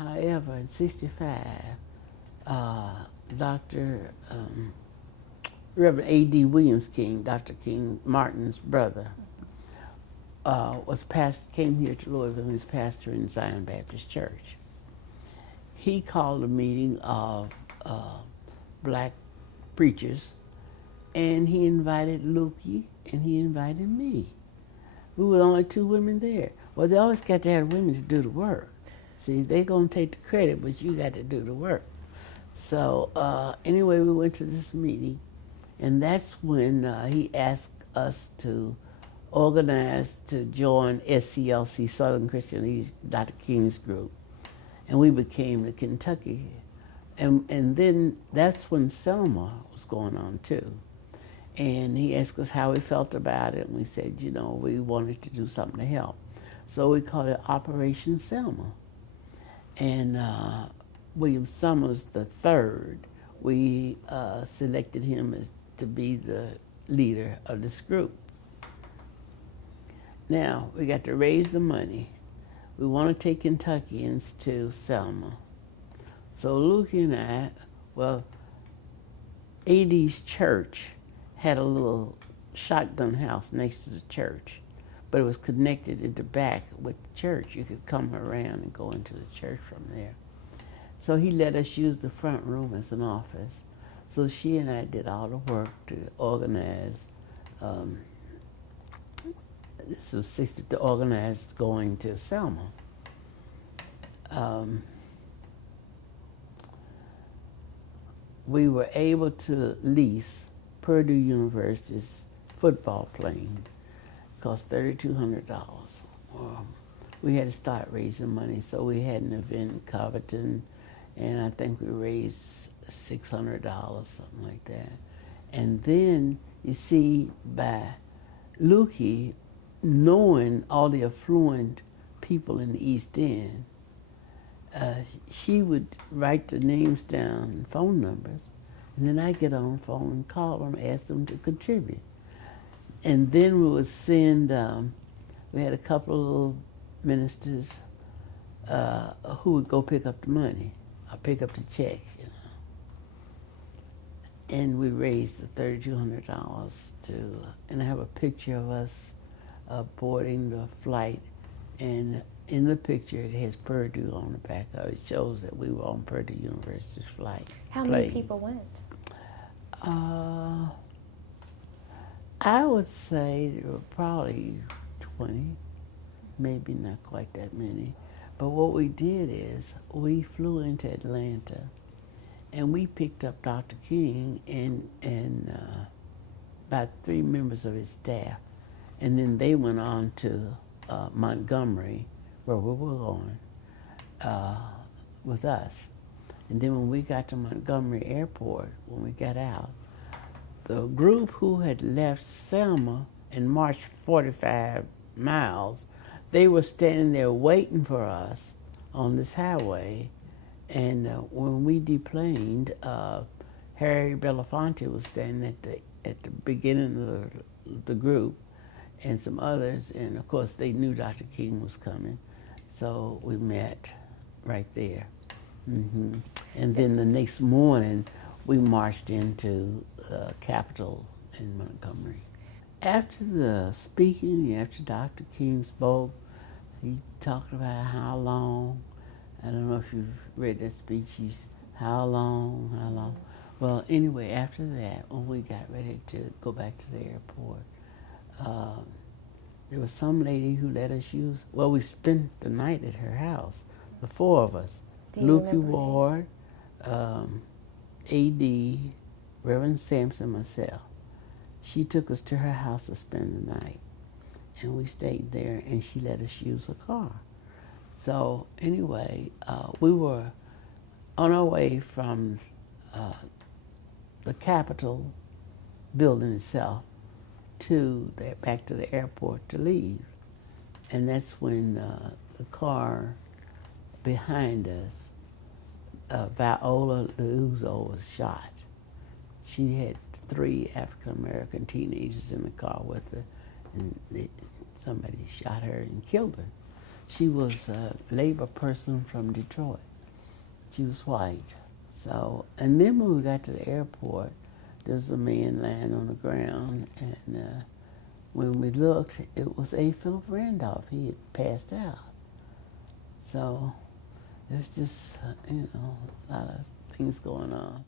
However, in '65, Dr. Reverend A.D. Williams King, Dr. King Martin's brother, came here to Louisville and was pastor in Zion Baptist Church. He called a meeting of black preachers, and he invited Louie and he invited me. We were the only two women there. Well, they always got to have women to do the work. See, they're going to take the credit, but you got to do the work. So anyway, we went to this meeting, and that's when he asked us to organize to join SCLC, Southern Christian League, Dr. King's group. And we became the Kentucky. And then that's when Selma was going on too. And he asked us how we felt about it, and we said, you know, we wanted to do something to help. So we called it Operation Selma. And William Summers III, we selected him to be the leader of this group. Now, we got to raise the money. We want to take Kentuckians to Selma. So Louie and I, well, A.D.'s church had a little shotgun house next to the church, but it was connected in the back with the church. You could come around and go into the church from there. So he let us use the front room as an office. So she and I did all the work to organize, to organize going to Selma. We were able to lease Purdue University's football plane. It cost $3,200. We had to start raising money, so we had an event in Covington, and I think we raised $600, something like that. And then, you see, by Louie knowing all the affluent people in the East End, she would write the names down and phone numbers, and then I'd get on the phone and call them, ask them to contribute. And then we would send, we had a couple of little ministers who would go pick up the money, or pick up the checks, you know. And we raised the $3,200 and I have a picture of us boarding the flight, and in the picture it has Purdue on the back of it. It shows that we were on Purdue University's flight. How many people went? I would say there were probably 20, maybe not quite that many. But what we did is we flew into Atlanta, and we picked up Dr. King and about 3 members of his staff. And then they went on to Montgomery, where we were going, with us. And then when we got to Montgomery Airport, when we got out, the group who had left Selma and marched 45 miles, they were standing there waiting for us on this highway. And when we deplaned, Harry Belafonte was standing at the beginning of the group, and some others, and of course they knew Dr. King was coming, so we met right there. And then the next morning, we marched into the Capitol in Montgomery. After the speaking, after Dr. King spoke, he talked about how long. I don't know if you've read that speech. He's how long. Well, anyway, after that, when we got ready to go back to the airport, there was some lady who let us use, well, we spent the night at her house, the 4 of us. Louie Ward, A.D., Reverend Sampson, myself. She took us to her house to spend the night, and we stayed there, and she let us use her car. So anyway, we were on our way from the Capitol building itself back to the airport to leave. And that's when the car behind us, Viola Liuzzo, was shot. She had 3 African-American teenagers in the car with her, and somebody shot her and killed her. She was a labor person from Detroit. She was white. So, and then when we got to the airport, there was a man lying on the ground, and when we looked, it was A. Philip Randolph. He had passed out. So, there's just, a lot of things going on.